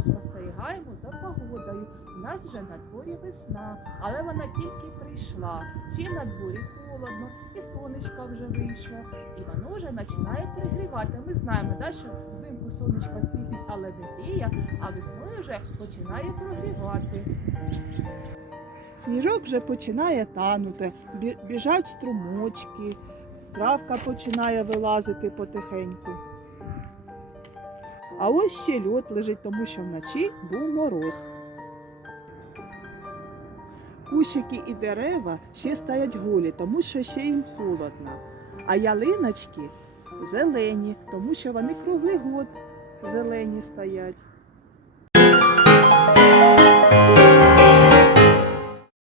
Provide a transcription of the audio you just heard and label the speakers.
Speaker 1: спостерігаємо за погодою. У нас вже на дворі весна, але вона тільки прийшла. Ще на дворі холодно, і сонечко вже вийшло, і воно вже починає пригрівати. Ми знаємо, да, що взимку сонечко світить, але не гріє, а весною вже починає прогрівати.
Speaker 2: Сніжок вже починає танути, біжать струмочки, травка починає вилазити потихеньку. А ось ще льот лежить, тому що вночі був мороз. Кущики і дерева ще стоять голі, тому що ще їм холодно. А ялиночки зелені, тому що вони круглий год зелені стоять.